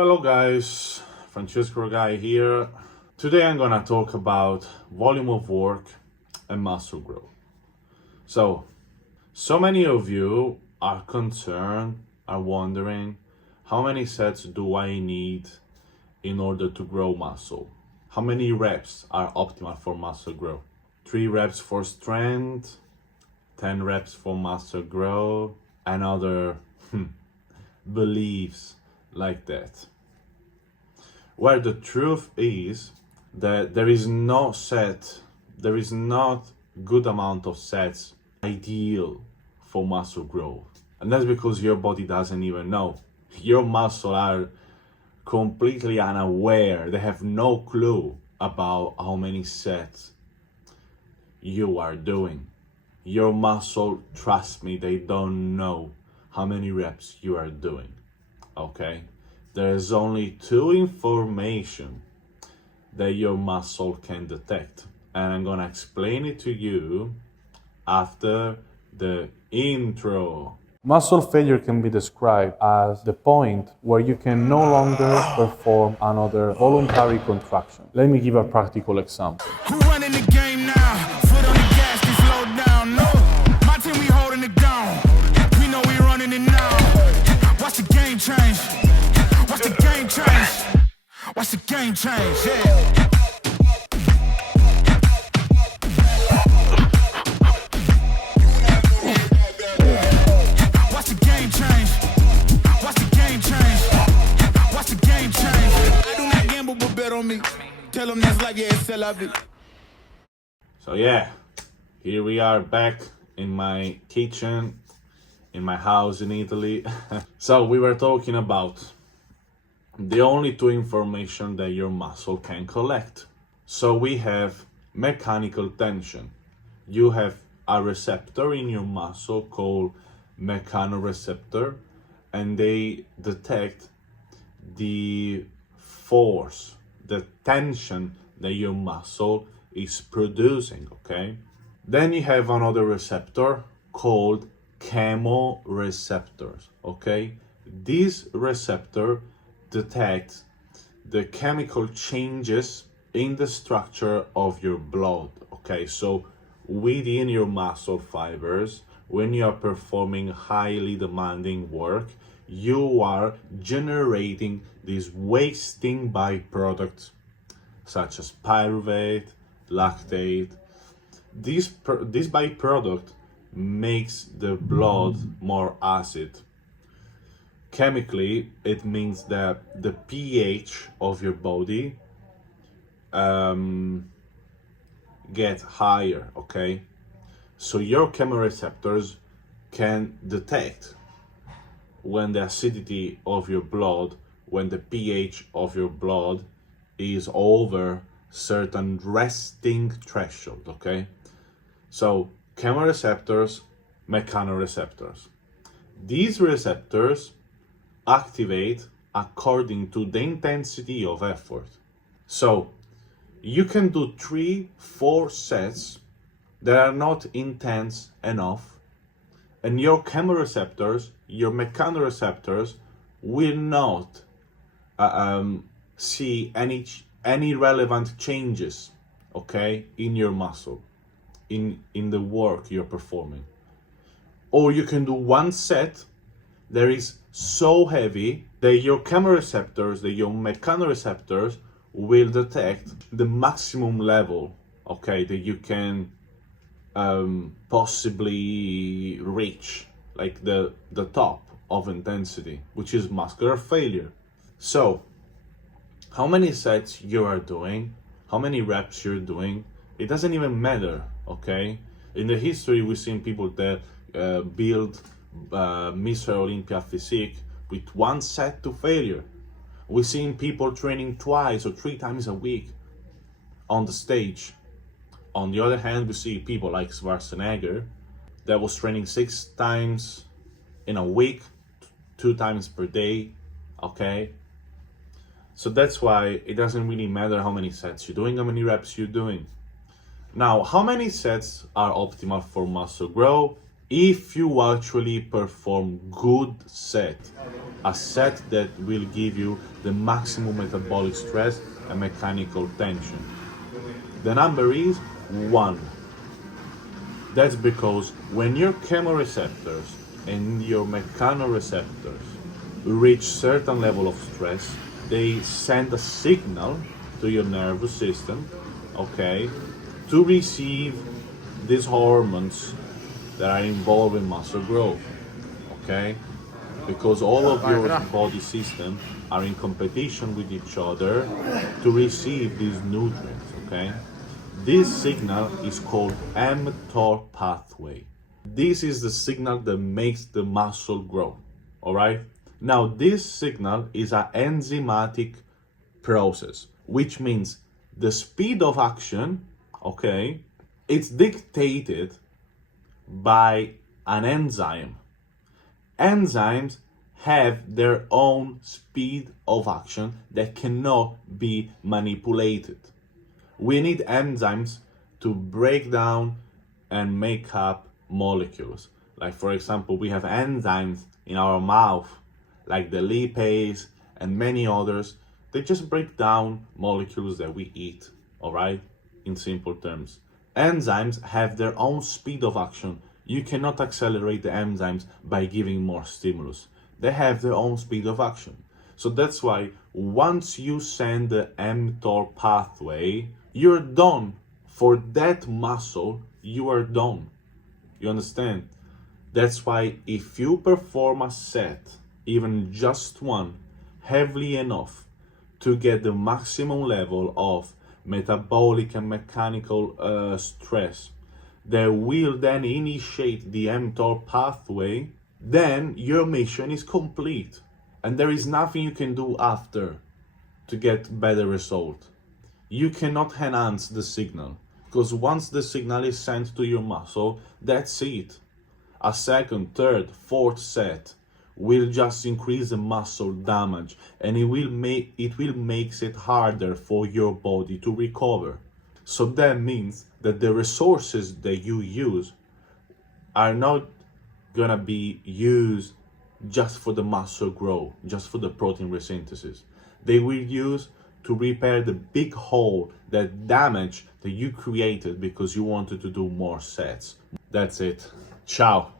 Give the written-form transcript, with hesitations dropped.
Hello guys, Francesco Rogai here. Today I'm gonna talk about volume of work and muscle growth. So many of you are concerned, are wondering, how many sets do I need in order to grow muscle? How many reps are optimal for muscle growth? 3 reps for strength, 10 reps for muscle growth, and other beliefs like that. Where the truth is that there is not good amount of sets ideal for muscle growth. And that's because your body doesn't even know. Your muscle are completely unaware. They have no clue about how many sets you are doing. Your muscle, trust me, they don't know how many reps you are doing. Okay? There's only 2 information that your muscle can detect, and I'm gonna explain it to you after the intro. Muscle failure can be described as the point where you can no longer perform another voluntary contraction. Let me give a practical example. Who running the game now? Foot on the gas, can slow down. No, my team, we holding it down. We know we running it now. Watch the game change. Watch the game change. Watch the game change. Yeah. Watch the game change. Watch the game change. Watch the game change. I do not gamble, but bet on me. Tell them that's like, yeah, c'est la vie. So yeah, here we are back in my kitchen, in my house in Italy. So we were talking about the only 2 information that your muscle can collect. So we have mechanical tension. You have a receptor in your muscle called mechanoreceptor, and they detect the force, the tension that your muscle is producing, okay? Then you have another receptor called chemoreceptors, okay? This receptor detects the chemical changes in the structure of your blood, okay? So within your muscle fibers, when you are performing highly demanding work, you are generating these wasting byproducts such as pyruvate, lactate. This byproduct makes the blood more acid. Chemically, it means that the pH of your body get higher, okay? So your chemoreceptors can detect when the acidity of your blood, when the pH of your blood is over certain resting threshold, okay? So chemoreceptors, mechanoreceptors. These receptors activate according to the intensity of effort. So you can do 3-4 sets that are not intense enough, and your chemoreceptors, your mechanoreceptors will not see any relevant changes, okay, in your muscle, in the work you're performing. Or you can do 1 set that is so heavy that your chemoreceptors, that your mechanoreceptors will detect the maximum level, okay, that you can possibly reach, like the top of intensity, which is muscular failure. So how many sets you are doing, how many reps you're doing, it doesn't even matter, okay? In the history, we've seen people that build Mr. Olympia physique with 1 set to failure. We've seen people training 2 or 3 times a week on the stage. On the other hand, we see people like Schwarzenegger that was training 6 times in a week, 2 times per day, okay? So that's why it doesn't really matter how many sets you're doing, how many reps you're doing. Now, how many sets are optimal for muscle growth If you actually perform good set, a set that will give you the maximum metabolic stress and mechanical tension, the number is 1. That's because when your chemoreceptors and your mechanoreceptors reach certain level of stress, they send a signal to your nervous system, okay, to receive these hormones that are involved in muscle growth, okay? Because all of your body system are in competition with each other to receive these nutrients, okay? This signal is called mTOR pathway. This is the signal that makes the muscle grow, all right? Now, this signal is an enzymatic process, which means the speed of action, okay, it's dictated by an enzyme. Enzymes have their own speed of action that cannot be manipulated. We need enzymes to break down and make up molecules. Like, for example, we have enzymes in our mouth, like the lipase and many others. They just break down molecules that we eat, all right? In simple terms. Enzymes have their own speed of action. You cannot accelerate the enzymes by giving more stimulus. They have their own speed of action. So that's why once you send the mTOR pathway, you're done. For that muscle, you are done. You understand? That's why if you perform a set, even just one, heavily enough to get the maximum level of metabolic and mechanical stress that will then initiate the mTOR pathway, then your mission is complete. And there is nothing you can do after to get better result. You cannot enhance the signal, because once the signal is sent to your muscle, that's it. A second, third, fourth set will just increase the muscle damage, and it will make it harder for your body to recover. So that means that the resources that you use are not gonna be used just for the muscle growth, just for the protein resynthesis. They will use to repair the big hole, that damage that you created because you wanted to do more sets. That's it. Ciao.